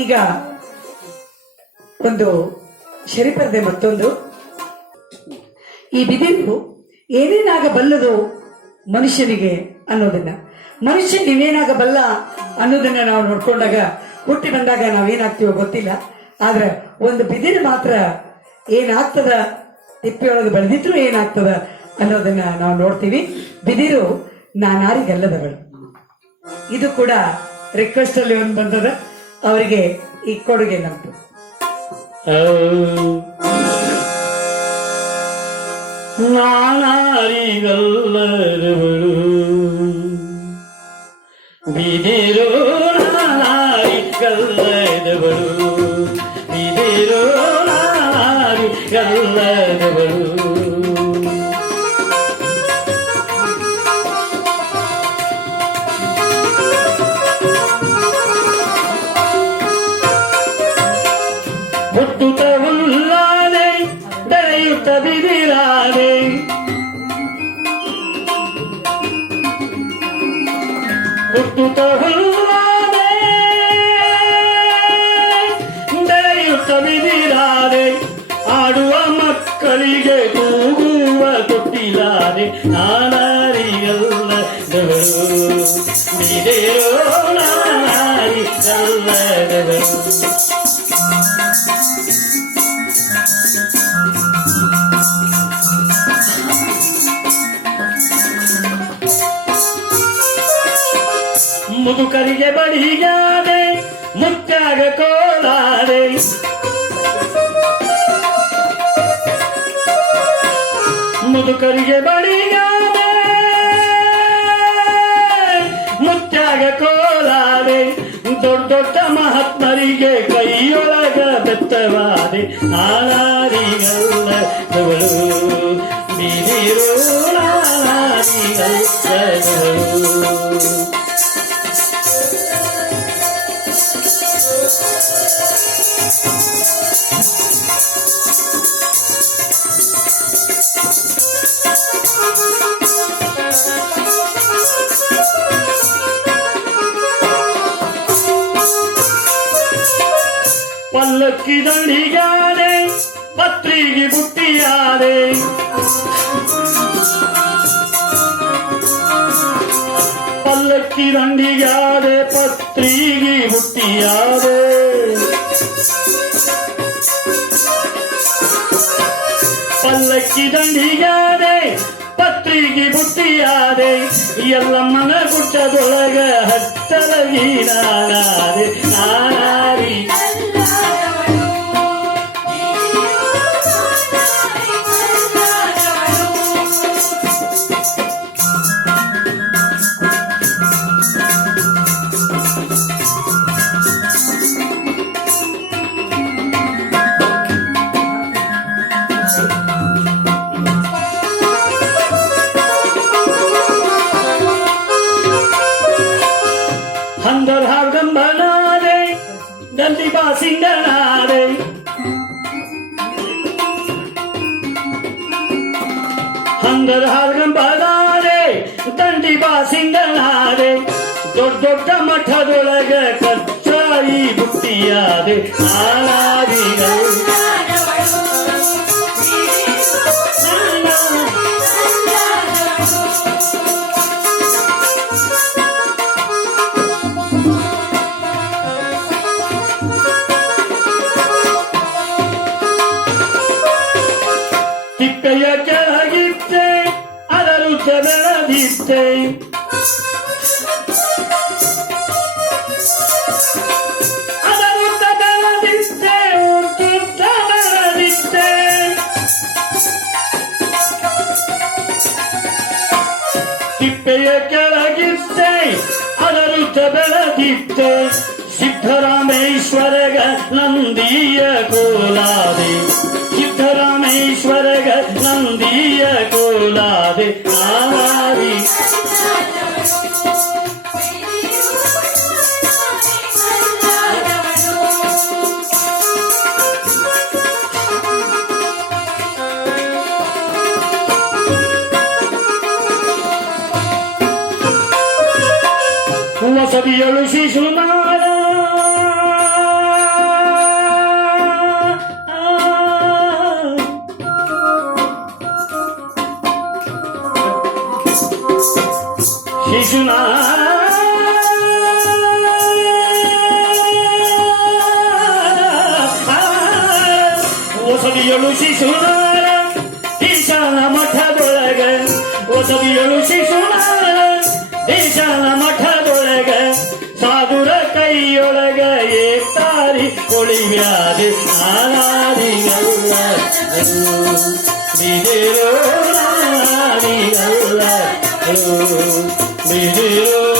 ಈಗ ಒಂದು ಶರೀಪರದೆ ಮತ್ತೊಂದು. ಈ ಬಿದಿರು ಏನೇನಾಗಬಲ್ಲದು ಮನುಷ್ಯನಿಗೆ ಅನ್ನೋದನ್ನ, ಮನುಷ್ಯ ನೀವೇನಾಗಬಲ್ಲ ಅನ್ನೋದನ್ನ ನಾವು ನೋಡ್ಕೊಂಡಾಗ, ಹುಟ್ಟಿ ಬಂದಾಗ ನಾವೇನಾಗ್ತೀವೋ ಗೊತ್ತಿಲ್ಲ. ಆದ್ರೆ ಒಂದು ಬಿದಿರು ಮಾತ್ರ ಏನಾಗ್ತದ, ತಿಪ್ಪಿಯೊಳಗೆ ಬೆಳೆದಿದ್ರು ಏನಾಗ್ತದ ಅನ್ನೋದನ್ನ ನಾವು ನೋಡ್ತೀವಿ. ಬಿದಿರು ನಾನಾರಿಗಲ್ಲದವಳು. ಇದು ಕೂಡ ರಿಕ್ವೆಸ್ಟ್ ಅಲ್ಲಿ ಒಂದು ಬಂದದ, ಅವರಿಗೆ ಈ ಕೊಡುಗೆ ನಮ್ದು. ನಾನಾರಿಗಲ್ಲದವಳು ಬಿದಿರು, ನಾನಾರಿಗಲ್ಲದವಳು ಬಿದಿರು, ನಾನಾರಿಗಲ್ಲದವಳು. ಹುಟ್ಟುತ್ತ ಹುಲ್ಲಾದೆ ಬೆಳೆಯುತ್ತ ಬಿದಿರಾದೆ, ಹುಟ್ಟುತ್ತ ಹುಲ್ಲಾದೆ ಬೆಳೆಯುತ್ತ ಬಿದಿರಾದೆ, ಆಡುವ ಮಕ್ಕಳಿಗೆ ಕೂಗುವ ತೊಟ್ಟಿಲಾದೆ. ನಾನಾರಿಗಲ್ಲದವಳು ಬಿದಿರು, ನಾನಾರಿಗಲ್ಲದವಳು. ಮುದುಕರಿಗೆ ಬಡಿಗಾದೆ ಮುತ್ತಾಗ ಕೋಲಾದೆ, ಮುದುಕರಿಗೆ ಬಡಿಗಾದೆ ಮುತ್ತಾಗ ಕೋಲಾದೆ, ದೊಡ್ಡ ದೊಡ್ಡ ಮಹಾತ್ಮರಿಗೆ ಕೈಯೊಳಗ ಬೆತ್ತವಾದೆ. ನಾನಾರಿಗಲ್ಲದವಳು ಬಿದಿರು, ನಾನಾರಿಗಲ್ಲದವಳು. ಪಲ್ಲಕ್ಕಿ ದಂಡಿಗಾದೆ ಪತ್ರಿಗೆ ಬುಟ್ಟಿಯಾದೆ, ಪಲ್ಲಕ್ಕಿ ದಂಡಿಗಾದೆ ಪತ್ರಿಗೆ ಬುಟ್ಟಿಯಾದೆ, ಪಲ್ಲಕ್ಕಿ ದಂಡಿಗಾದೆ ಪತ್ರಿಗೆ ಬುಟ್ಟಿಯಾದೆ, ಎಲ್ಲಮ್ಮನ ಗುಡ್ಡದೊಳಗ ಹತ್ತಲಗಿ ನಾನಾದೆ. ನಾನಾರಿ ಹಂದರ್ ಹಾರ್ಗಂಬನಾದೆ ದಂಡಿ ಬಾಸಿಂಗನಾದೆ, ಹಂದರ್ ಹಾರ್ಗಂಬನಾದೆ ದಂಡಿ ಬಾಸಿಂಗನಾದೆ, ದೊಡ್ಡ ದೊಡ್ಡ ಮಠದೊಳಗ ಕಚ್ಚಾಯಿ ಬುಟ್ಟಿಯಾದೆ. ತಿಪ್ಪೆಯ ಕೆಳಗಿತ್ತೆ ಅದರು ಬೆಳೆದಿತ್ತೆ, ಅದರು ಬೆಳೆದಿತ್ತೆ ಉದ್ದುದ್ದ ಬೆಳೆದಿತ್ತೆ, ತಿಪ್ಪೆಯ ಕೆಳಗಿತ್ತೆ ಅದರು ಬೆಳೆದಿತ್ತೆ, ಸಿದ್ದರಾಮೇಶ್ವರಗ ನಂದಿಯ ಕೋಲಾದೆ, ಸಿದ್ದರಾಮೇಶ್ವರಗ ನಂದಿಯ ಕೋಲಾದೆ. ನಾನಾರಿ ವಸದಿಯಳು ಶಿಶುನಾಳ ಶಿಶುನ ಹೊಸದಿಯಳು ಶಿಶುನಾಳ ಈಶಾನ ಮಠದೊಳಗ ಹೊಸದಿಯಳು ಶಿಶುನಾಳ ಈಶಾನ ಮಠದೊಳಗ ಸಾಧುರ ಕೈಯೊಳಗ ಏತಾರಿ ಕೊಳಿವ್ಯಾದಿ ನಾನಾದಿಗಲ್ಲ ಬಿದಿರೋ ನಾನಾದಿಗಲ್ಲ ಬಿದಿರೋ